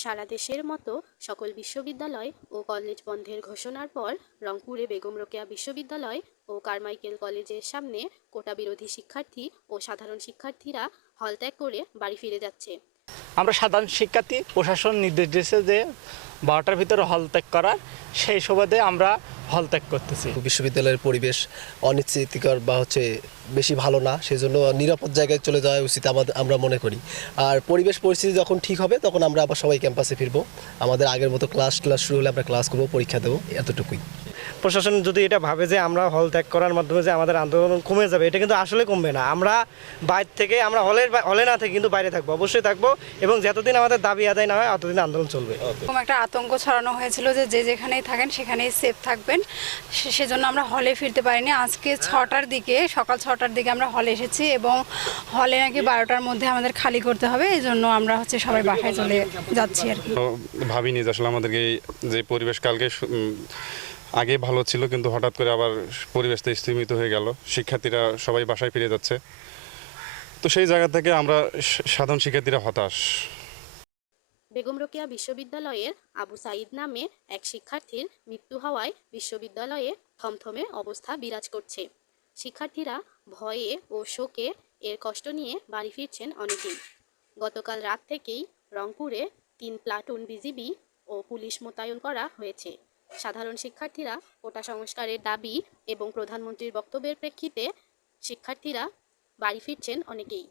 সারা দেশের মতো সকল বিশ্ববিদ্যালয় ও কলেজ বন্ধের ঘোষণার পর রংপুরে বেগম রোকেয়া বিশ্ববিদ্যালয় ও কারমাইকেল কলেজের সামনে কোটা বিরোধী শিক্ষার্থী ও সাধারণ শিক্ষার্থীরা হল ত্যাগ করে বাড়ি ফিরে যাচ্ছে। আমরা সাধারণ শিক্ষার্থী, প্রশাসন নির্দেশ দিয়েছে যে বারোটার ভিতরে হল ত্যাগ করার। সেই সুবাদে আমরা হল ত্যাগ করতেছি। বিশ্ববিদ্যালয়ের পরিবেশ অনিশ্চিতিকর বা হচ্ছে বেশি ভালো না সেই জন্য নিরাপদ জায়গায় চলে যাওয়া উচিত আমাদের, আমরা মনে করি। আর পরিবেশ পরিস্থিতি যখন ঠিক হবে, তখন আমরা আবার সবাই ক্যাম্পাসে ফিরবো। আমাদের আগের মতো ক্লাস ক্লাস শুরু হলে আমরা ক্লাস করব, পরীক্ষা দেবো, এতটুকুই। প্রশাসন যদি এটা ভাবে যে আমরা হল ত্যাগ করার মাধ্যমে যে আমাদের আন্দোলন কমে যাবে এটা কিন্তু আসলে কমবে না। আমরা বাইরে থেকে আমরা হলের হলে না থেকে কিন্তু বাইরে থাকব অবশ্যই থাকব এবং যতদিন আমাদের দাবি আদায় না হয় ততদিন আন্দোলন চলবে। এরকম একটা আতঙ্ক ছড়ানো হয়েছিল যে যে যেখানেই থাকেন সেখানেই সেফ থাকবেন। সে- সেজন্য আমরা হলে ফিরতে পারিনি। আজকে ছটার দিকে সকাল ছটার দিকে আমরা হলে এসেছি এবং হলে নাকি বারোটার মধ্যে আমাদের খালি করতে হবে এই জন্য আমরা হচ্ছে সবাই বাসায় চলে যাচ্ছি আর কি। ভাবিনি যে আসলে আমাদেরকে যে পরিবেশ কালকে আগে ভালো ছিল, কিন্তু হঠাৎ করে আবার পরিবেশটা স্থিমিত হয়ে গেল। শিক্ষার্থীরা সবাই বাসায় ফিরে যাচ্ছে। তো সেই জায়গা থেকে আমরা সাধারণ শিক্ষার্থীরা হতাশ। বেগম রোকেয়া বিশ্ববিদ্যালয়ের আবু সাইদ নামে এক শিক্ষার্থীর মৃত্যু হওয়ায় বিশ্ববিদ্যালয়ে থমথমে অবস্থা বিরাজ করছে। শিক্ষার্থীরা ভয়ে ও শোকে এর কষ্ট নিয়ে বাড়ি ফিরছেন অনেকেই। গতকাল রাত থেকেই রংপুরে তিন প্লাটুন বিজিবি ও পুলিশ মোতায়েন করা হয়েছে। সাধারণ শিক্ষার্থীরা কোটা সংস্কারের দাবি এবং প্রধানমন্ত্রীর বক্তব্যের প্রেক্ষিতে শিক্ষার্থীরা বাড়ি ফিরছেন অনেকেই।